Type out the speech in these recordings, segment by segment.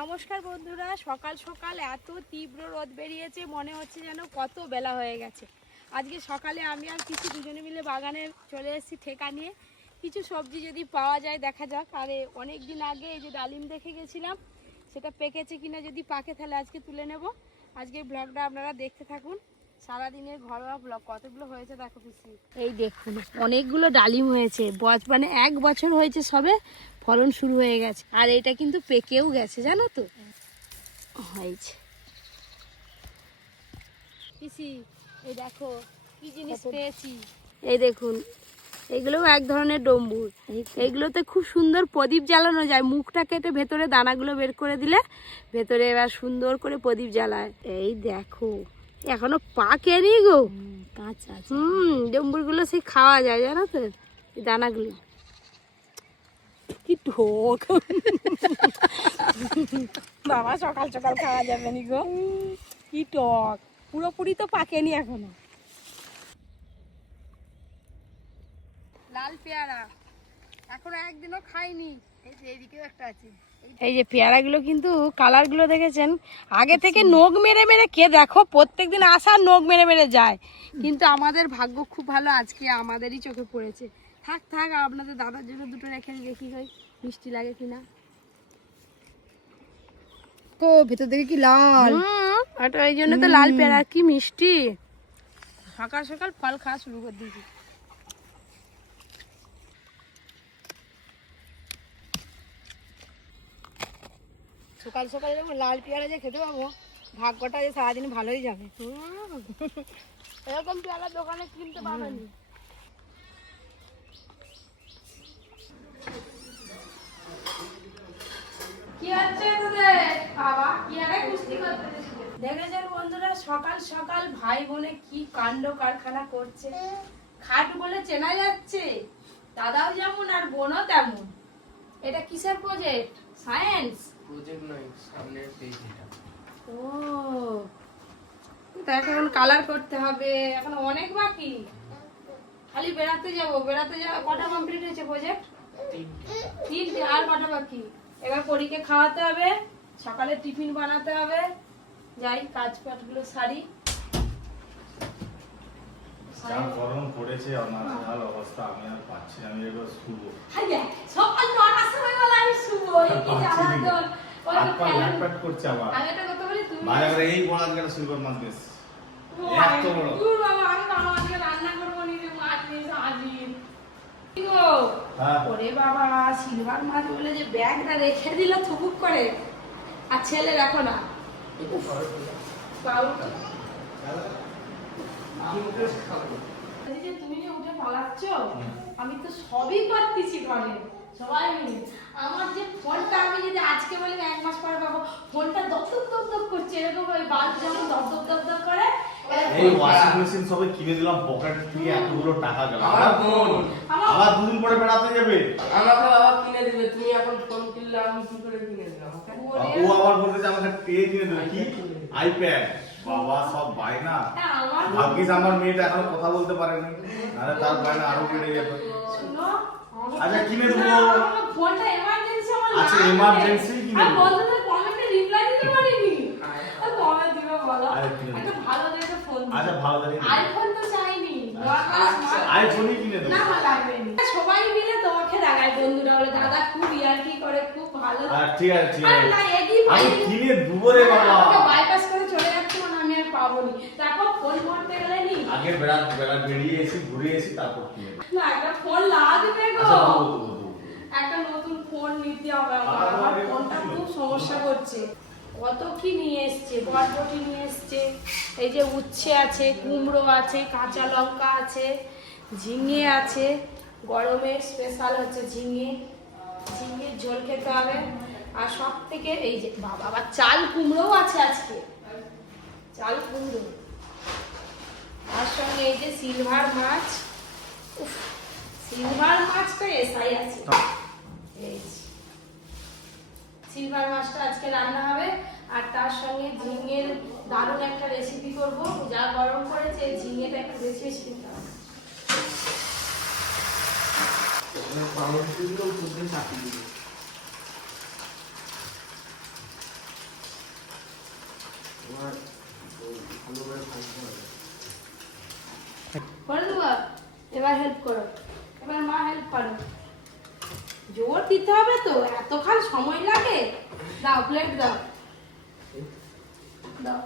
নমস্কার বন্ধুরা, সকাল সকাল এত তীব্র রোদ বেরিয়েছে, মনে হচ্ছে যেন কত বেলা হয়ে গেছে। আজকে সকালে আমি আর কিছু দুজনে মিলে বাগানে চলে এসেছি ঠেকা নিয়ে। কিছু সবজি যদি পাওয়া যায় দেখা যাক। আর অনেক দিন আগে এই যে ডালিম দেখে গেছিলাম, সেটা পেকেছে কিনা, যদি পাকে তাহলে আজকে তুলে নেব। আজকে ব্লগটা আপনারা দেখতে থাকুন। সারাদিনের ঘরোয়া ব্লগ কতগুলো হয়েছে দেখো পিসি। এই দেখুন অনেকগুলো ডালিম হয়েছে, মানে 1 বছর হয়েছে সবে ফলন শুরু হয়ে গেছে। আর এটা কিন্তু পেকেও গেছে জানো তো। হয়েছে পিসি, এই দেখো কি জিনিস পেয়েছি। এই দেখুন, এগুলোও এক ধরনের ডম্বুর। এইগুলোতে খুব সুন্দর প্রদীপ জ্বালানো যায়। মুখটা কেটে ভেতরে দানাগুলো বের করে দিলে ভেতরে এবার সুন্দর করে প্রদীপ জ্বালায়। এই দেখো এখনো পাকেনি গো, কাঁচা। ডম্বুরগুলো সেই খাওয়া যায় জানো তো, এই দানাগুলো। কি ঠোক বাবা, সকাল সকাল খাওয়া যাবে নি গো, কি টক। পুরোপুরি তো পাকেনি এখনো। লাল পেয়ারা এখনো একদিনও খাইনি। এই যে এইদিকেও একটা আছে। এই যে পেয়ারাগুলো কিন্তু কালারগুলো দেখেছেন, আগে থেকে নখ মেরে মেরে কে দেখো প্রত্যেকদিন আসা নখ মেরে মেরে যায়। কিন্তু আমাদের ভাগ্য খুব ভালো, আজকে আমাদেরই চোখে পড়েছে। থাক থাক, আপনাদের দাদার জন্য দুটো রেখে দেখি কই মিষ্টি লাগে কিনা। তো ভেতর থেকে কি লাল, ওটা এই জন্য তো লাল পেয়ারা, কি মিষ্টি। সকাল সকাল ফল খাওয়া শুরু করে দিয়েছি। সকাল সকাল যখন লাল পেয়ারা যে খেতে পাবো, ভাগ্যটা যে সারাদিন ভালোই যাবে। এরকম পেয়ারা দোকানে কিনতে পাবেনি। কি হচ্ছে তোদের বাবা? কি আরে কুস্তি করতেছিস? দেখেছেন বন্ধুরা, সকাল সকাল ভাই বোনে কি কাণ্ড কারখানা করছে। খাট বলে চেনা যাচ্ছে, দাদাও যেমন আর বোনও তেমন। এটা কিসের প্রজেক্ট? সায়েন্স প্রজেক্ট নয়, সামনের পেজ এটা। ও, তো এখন কালার করতে হবে, এখন অনেক বাকি। খালি বেড়াতে যাব। কটা কমপ্লিট হয়েছে প্রজেক্ট? 3টে। আর কটা বাকি? এবার পরীকে খাওয়াতে হবে, সকালে টিফিন বানাতে হবে। যাই কাজ পাটগুলো সারি। যা গরম পড়েছে, অনাহাল অবস্থা। আমি আর পাচ্ছি না, আমি এবার শুবো। সকাল 9টার সময় বলে আমি শুবো। এই কি জ্বালাতন। হাত পা ল্যাটপ্যাট করছে আবার। আমি একটা কথা বলি, তুমি বাজারে এই বড় আজকে সিলভার মাছ বেশ এত বড়। দূর বাবা, আমি বাবা আজকে রান্না করবো নিজে, মাছ নিয়ে আজিব। কি গো? হ্যাঁ। ওরে বাবা, সিলভার মাছ বলে যে ব্যাগটা রেখে দিল থুকুক করে। আর ছেলে দেখো না, তুমি যে উঠে পালাচ্ছ, আমি তো সবই করতেছি ঘরে সবাই মিলে। আমার যে ফোনটা, আমি যদি আজকে বলি 1 মাস পরে পাবো, ফোনটা দপ দপ করছে এরকম। ওই বাল্ব যেমন দপ দপ করে। এই ওয়াশিং মেশিন সবে কিনে দিলাম, পকেট থেকে এতগুলো টাকা গেল। আবার 2 দিন পরে বেড়াতে যাবে। আমাকে বাবা কিনে দিবে, তুমি এখন ফোন কিনলে আমি কি করে কিনে দিলাম? ও আবার বলতেছে আমাকে টে কিনে দেবে। কি? আইপ্যাড। বাবা সব বায়না। ভাগ্যিস আমার মেয়েটা এখনো কথা বলতে পারেনি, আরে তার বায়না আরো বেড়ে যেত। শুনো, আচ্ছা কিনে দেবো। ফোনটা এমার্জেন্সি আমার। আচ্ছা এমার্জেন্সি কিনে আর দেবো। বন্ধুদের কমেন্টে রিপ্লাই দিতে পারিনি। আর কমেন্ট দিবে বলো? আরে কিনে দেবো। একটা ভালো দেখে ফোন দিও। আচ্ছা ভালো দেখে দেবো। আইফোন তো চাইনি, আচ্ছা। আইফোনই কিনে দেবো। না আমার লাগবে না। সবাই মিলে তোমাকে রাগায়, বন্ধুরা বলে দাদা খুব ইয়ার্কি করে, খুব ভালো। ঠিক আছে ঠিক আরে আছে। না, এগি ভাই আমি কিনে দেবো রে বাবা। আমাকে বাইপাস করে চলে যাচ্ছে, মানে আমি আর পাবো নি। তারপর ফোন করতে গেলে নি, আগে বেড়া বেরিয়ে এসে ঘুরে এসে তারপর কিনে দেবো। না একটা ফোন লাগবে গো। আচ্ছা দেবো। একটা নতুন ফোন নিতে হবে আমার। আমার ফোনটা খুব সমস্যা করছে। কত কি নিয়ে এসছে, বরবটি নিয়ে এসছে, এই যে উচ্ছে আছে, কুমড়ো আছে, কাঁচা লঙ্কা আছে, ঝিঙে আছে। গরমে স্পেশাল হচ্ছে ঝিঙের ঝোল খেতে হবে। আর সব থেকে এই যে বাবা, আবার চাল কুমড়োও আছে আজকে, চাল কুমড়ো। তার সঙ্গে এই যে সিলভার মাছ। উফ, সিলভার মাছ তো এসাই আছে। এই সিলভার মাছটা আজকে রান্না হবে। আর তার সঙ্গে ঝিঙের দারুণ একটা রেসিপি করব। যা গরম পড়েছে, ঝিঙেটা একটু বেশি বেশি খেতে হবে। করে দেবো, এবার হেল্প করো, এবার মা হেল্প করো। জোর দিতে হবে তো, এতক্ষণ সময় লাগে। দাও প্লেট দাও, দাও।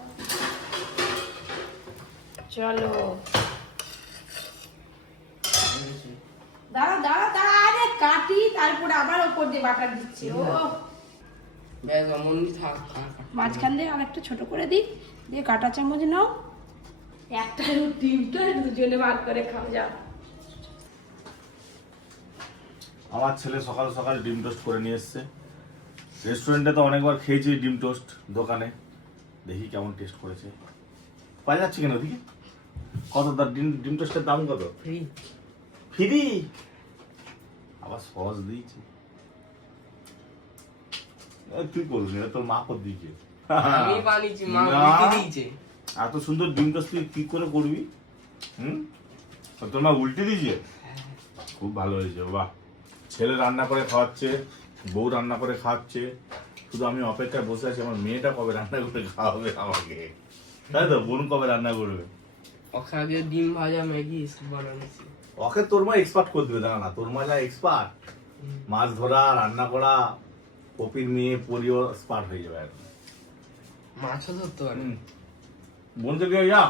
চলো দাঁড়া দাঁড়া দাঁড়া, আরে কাটি তারপরে আবার ওপর দিয়ে বাটার দিচ্ছি। ও ব্যাস অমনি থাক। মাঝখান দিয়ে আর একটা ছোট করে দিই, দিয়ে কাঁটা চামচ নাও, একটা ডিমটা দুজনে ভাগ করে খাও। যাও। আমার ছেলে সকাল সকাল ডিম টোস্ট করে নিয়ে এসছে। রেস্টুরেন্টে তো অনেকবার খেয়েছি ডিম টোস্ট দোকানে, দেখি কেমন টেস্ট করেছে। পাওয়া যাচ্ছে কেন ওদিকে? কত তার ডিম টোস্টের দাম কত? ফ্রি। ফ্রি? আবার সস দিয়েছে। তুই করবি না, তোর মা কর দিয়েছে। আমি বানিয়েছি, মা না। উল্টে দিয়েছে। এত সুন্দর ডিম টোস্ট তুই কি করে করবি? তোর মা উল্টে দিয়েছে? খুব ভালো হয়েছে, বাহ। ছেলে রান্না করে খাওয়াচ্ছে, বউ রান্না করে খাওয়াচ্ছে, শুধু আমি অপেক্ষায় বসে আছি আমার মেয়েটা কবে রান্না করে খাওয়াবে আমাকে। তাই তো, বোন কবে রান্না করবে? ওকে আগে ডিম ভাজা ম্যাগি বানানোছি। ওকে তোর মা এক্সপার্ট করে দিবে, দাঁড়া না, তোর মা যা এক্সপার্ট, মাছ ধরা, রান্না করা, কপির মেয়ে পরিও এক্সপার্ট হয়ে যাবে একদম। মাছও ধরতে পারে। বোনকে দিয়ে যা।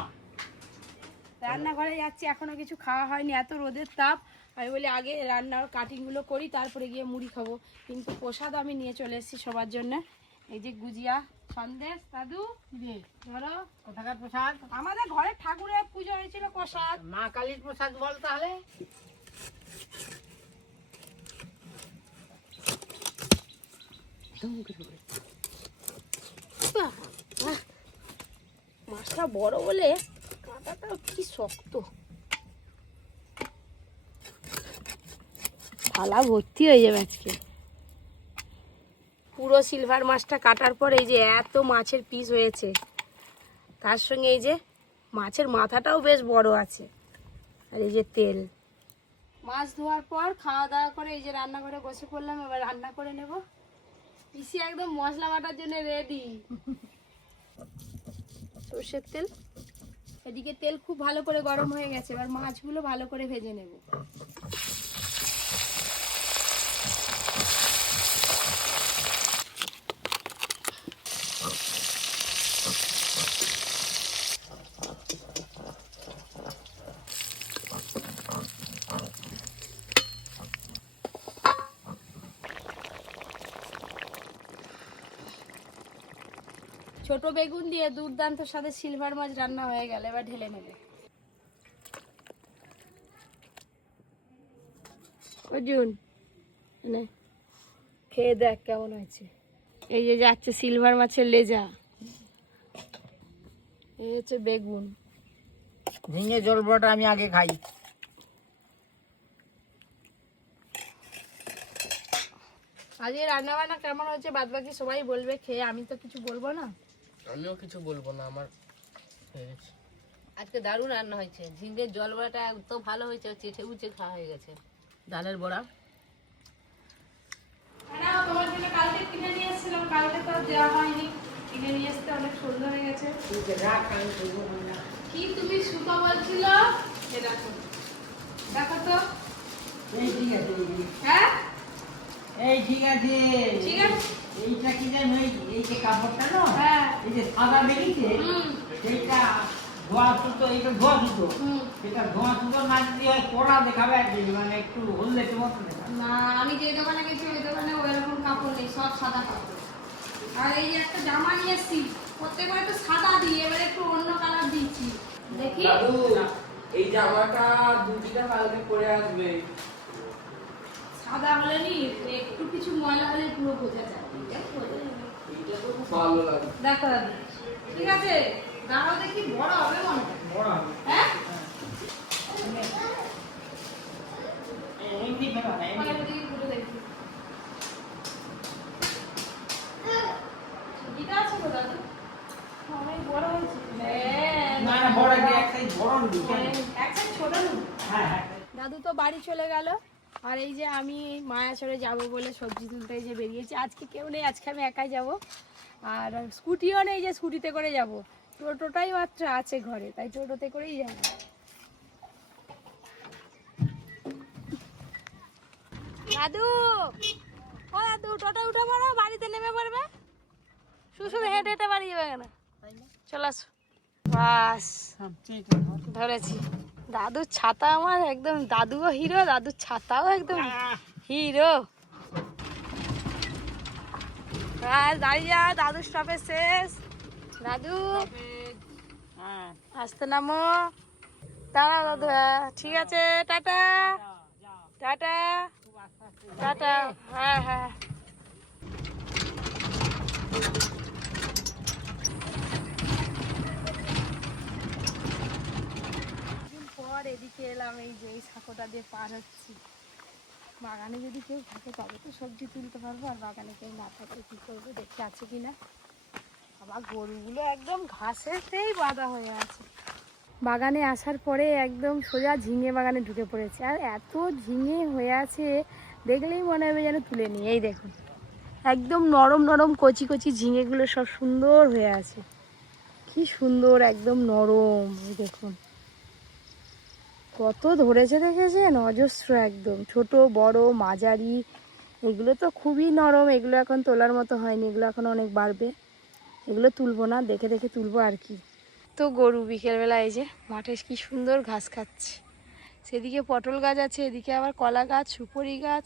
রান্নাঘরে যাচ্ছি, এখনো কিছু খাওয়া হয়নি, এত রোদের তাপ। আমি বলি আগে রান্নার কাটিংগুলো করি, তারপরে গিয়ে মুড়ি খাবো। কিন্তু প্রসাদ আমি নিয়ে চলে এসেছি সবার জন্য। এই যে গুজিয়া, সন্দেশ, দাদু ধরো। কোথাকার প্রসাদ? আমাদের ঘরে ঠাকুরের পুজো হয়েছিল, প্রসাদ। মা কালীর প্রসাদ বল তাহলে। মাছটা বড় বলে কাঁটাটা কি শক্ত, থালা ভর্তি হয়ে যাবে আজকে। পুরো সিলভার মাছটা কাটার পর এই যে এত মাছের পিস হয়েছে, তার সঙ্গে এই যে মাছের মাথাটাও বেশ বড় আছে, আর এই যে তেল। মাছ ধোয়ার পর খাওয়া দাওয়া করে এই যে রান্নাঘরে বসে পড়লাম, এবার রান্না করে নেব। পিসি একদম মশলা বাটার জন্য রেডি। সর্ষের তেল, এদিকে তেল খুব ভালো করে গরম হয়ে গেছে, এবার মাছগুলো ভালো করে ভেজে নেব। ছোট বেগুন দিয়ে দুর্দান্ত স্বাদের সিলভার মাছ রান্না হয়ে গেল, এবার ঢেলে নেবে। অর্জুন নে, খেয়ে দেখ কেমন হয়েছে। এই যে যাচ্ছে সিলভার মাছের লেজা, এই হচ্ছে বেগুন। ঝিঙে জল বড়াটা আমি আগে খাই। আজকে রান্না বান্না কেমন হয়েছে বাদ বাকি সবাই বলবে খেয়ে, আমি তো কিছু বলবো না। আমিও কিছু বলবো না, আমার হয়ে গেছে। আজকে দারুণ রান্না হয়েছে। ঝিঙের জল বড়াটা এত ভালো হয়েছে, চেটে উচে খাওয়া হয়ে গেছে। ডালের বড়া তোমার জন্য কালকে কিনে নিয়ে এসেছিলাম, কালকে তো দেওয়া হয়নি, কিনে নিয়ে আসতে অনেক সন্ধ্যা হয়ে গেছে। কি তুমি সুতো বলছিল? দেখো দেখো তো। ঠিক আছে, হ্যাঁ এই ঠিক আছে, ঠিক আছে। এইটা কি জানো, এই যে কাপড়টা না, হ্যাঁ এই যে সাদা বেরিয়েছে, সেইটা ধোয়া সুতো, এইটা ধোয়া সুতো, এটা ধোয়া সুতো না যদি হয় কড়া দেখাবে আর কি, মানে একটু হলদে মতো দেখাবে। না, আমি যে দোকানে গেছি ওই দোকানে ওইরকম কাপড় নেই, সব সাদা কাপড়। আর এই যে একটা জামা নিয়ে এসছি, প্রত্যেকবার একটু সাদা দিই, এবার একটু অন্য কালার দিচ্ছি। দেখি দাদু, এই জামাটা দুটিটা কালকে পরে আসবে। সাদা হলে নি একটু কিছু ময়লা হলে পুরো বোঝা যায়। এইটা তো খুব ভালো লাগে। দেখো দাদু, ঠিক আছে, দাঁড়াও দেখি বড় হবে মনে হয়। বড় হবে। হ্যাঁ এমনি ফেলা না, এমনি। পরে দেখি পুরো দেখি। ঠিকই আছে গো দাদু, অনেক বড় হয়েছে। হ্যাঁ না না, বড় কি এক সাইজ বড় নিবি কেন? এক সাইজ ছোট নেব। হ্যাঁ হ্যাঁ। দাদু তো বাড়ি চলে গেল, আর এই যে আমি মায়াচরে যাব বলে সবজি তুলতে এই যে বেরিয়েছি, আজকে কেউ নেই, আজকে আমি একাই যাব। আর স্কুটিও নেই যে স্কুটিতে করে যাব, টোটোটাই মাত্র আছে ঘরে, তাই টোটোতে করেই যাব। দাদু, ও দাদু, টোটো উঠে পড়ো, বাড়িতে নেমে পড়বে। শুধু হেঁটে হেঁটে বাড়ি যাবে কেন? চলে আসো। বাস ধরেছি। দাদুর ছাতা আমার একদম, দাদুও হিরো, দাদুর ছাতাও একদম হিরো। আর দাঁড়িয়ে যা, দাদুর স্টপে শেষ। দাদু আসতে নামো, দাঁড়াও দাদু। ঠিক আছে, টাটা টাটা টাটা। হ্যাঁ হ্যাঁ। পর এদিকে এলাম, এই যে এই সাঁকোটা দিয়ে পার হচ্ছি। বাগানে যদি কেউ থাকে তবে তো সবজি তুলতে পারবো, আর বাগানে কেউ না থাকলে কী করবো, দেখতে আছে কি না। আবার গরুগুলো একদম ঘাসেতেই বাঁধা হয়ে আছে। বাগানে আসার পরে একদম সোজা ঝিঙে বাগানে ঢুকে পড়েছে, আর এত ঝিঙে হয়ে আছে দেখলেই মনে হবে যেন তুলে নিই। এই দেখুন, একদম নরম নরম কচি কচি ঝিঙেগুলো সব সুন্দর হয়ে আছে, কি সুন্দর একদম নরম। এই দেখুন কত ধরেছে দেখেছেন, অজস্র একদম, ছোট বড় মাঝারি। এগুলো তো খুবই নরম, এগুলো এখন তোলার মতো হয়নি, এগুলো এখন অনেক বাড়বে। এগুলো তুলবো না, দেখে দেখে তুলবো আর কি। তো গরু বিকেলবেলা এই যে মাঠে কি সুন্দর ঘাস খাচ্ছে। সেদিকে পটল গাছ আছে, এদিকে আবার কলা গাছ, সুপারি গাছ,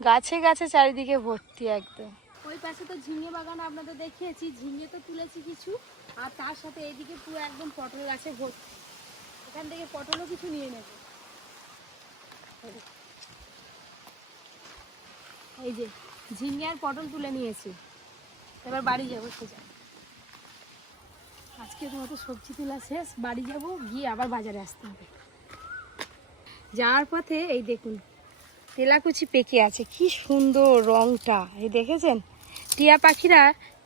গাছে গাছে চারিদিকে ভর্তি একদম। ওই পাশে তো ঝিঙে বাগান আপনাদের দেখিয়েছি, ঝিঙে তো তুলেছি কিছু, আর তার সাথে এদিকে পুরো একদম পটল গাছে ভর্তি। এখান থেকে পটলও কিছু নিয়ে নেব। এই যে ঝিঙে আর পটল তুলে নিয়েছি, এবার বাড়ি যাবো সোজা। আজকের মতো সবজি তোলা শেষ, বাড়ি যাব, গিয়ে আবার বাজারে আসতে হবে। যাওয়ার পথে এই দেখুন তেলাকুচি পেকে আছে, কি সুন্দর রংটা, এই দেখেছেন। টিয়া পাখিরা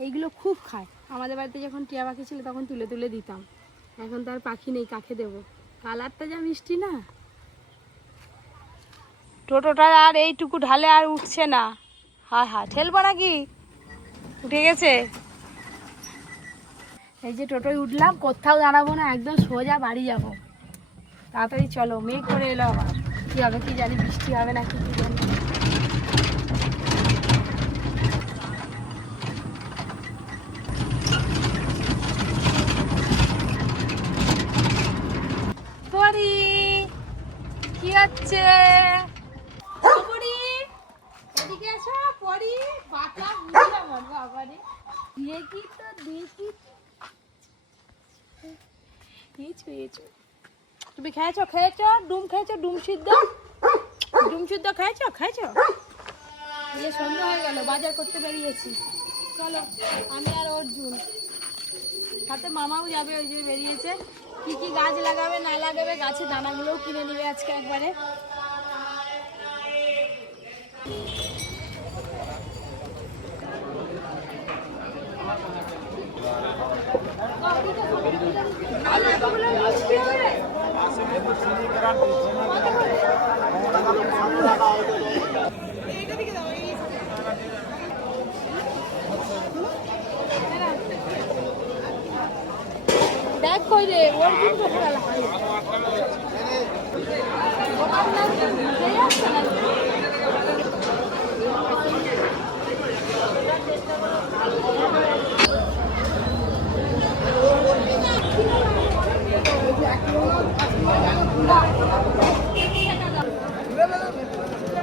এইগুলো খুব খায়, আমাদের বাড়িতে যখন টিয়া পাখি ছিল তখন তুলে তুলে দিতাম। এখন তো আর পাখি নেই, কাকে দেবো। কালারটা যা মিষ্টি না। টোটোটা আর এইটুকু ঢালে আর উঠছে না। হ্যাঁ হ্যাঁ, ঠেলবো নাকি? উঠে গেছে। এই যে টোটোয় উঠলাম, কোথাও দাঁড়াবো না, একদম সোজা বাড়ি যাব। তাড়াতাড়ি চলো, মেঘ করে এলো আবার, কি হবে কি জানি, বৃষ্টি হবে নাকি কি জানি। পরি কি হচ্ছে? পরি এদিকে এসো, পরি বাটা বুঝি আমার বাবারে, দেখি তো দেখি। তুমি খেয়েছো ডুম খেয়েছো, ডুম সিদ্ধ খেয়েছো। এই সন্ধ্যা হয়ে গেল, বাজার করতে বেরিয়েছি। চলো আমি আর অর্জুন, সাথে মামাও যাবে, ওই যে বেরিয়েছে। কি কি গাছ লাগাবে না লাগাবে, গাছের দানাগুলোও কিনে নিবে আজকে একবারে। দেখ কই রে, ওর কিন্তু খেলা হয়।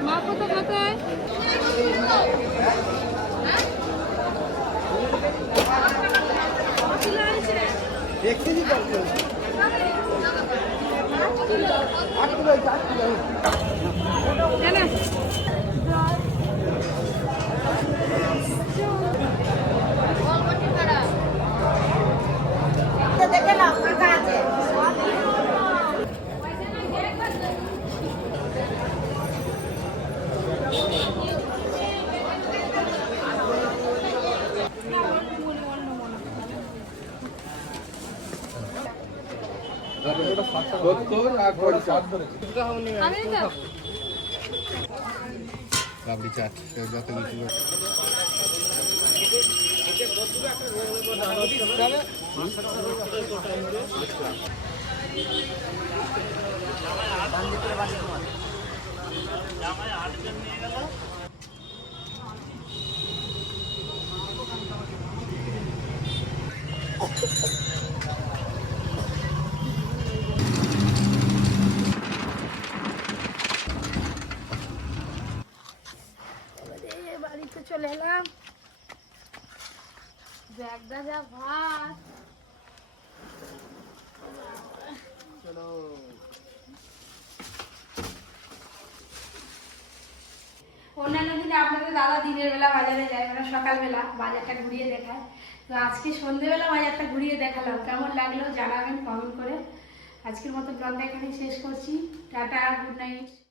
মা কোথায় কোথায়? দেখতেছি তো 8 কিলো দেখে নাও ফাঁকা আছে। আর 70 আর 50 রাবড়ি চাট যত কিছু বাড়িতে চলে এলাম। ব্যাগটা যা ভাত। অন্যান্য দিনে আপনাদের দাদা দিনের বেলা বাজারে যায়, মানে সকালবেলা বাজারটা ঘুরিয়ে দেখায়। তো আজকে সন্ধ্যেবেলা বাজারটা ঘুরিয়ে দেখালাম, কেমন লাগলো জানাবেন কমেন্ট করে। আজকের মতো ব্লগটা এখানে শেষ করছি। Tata, good night.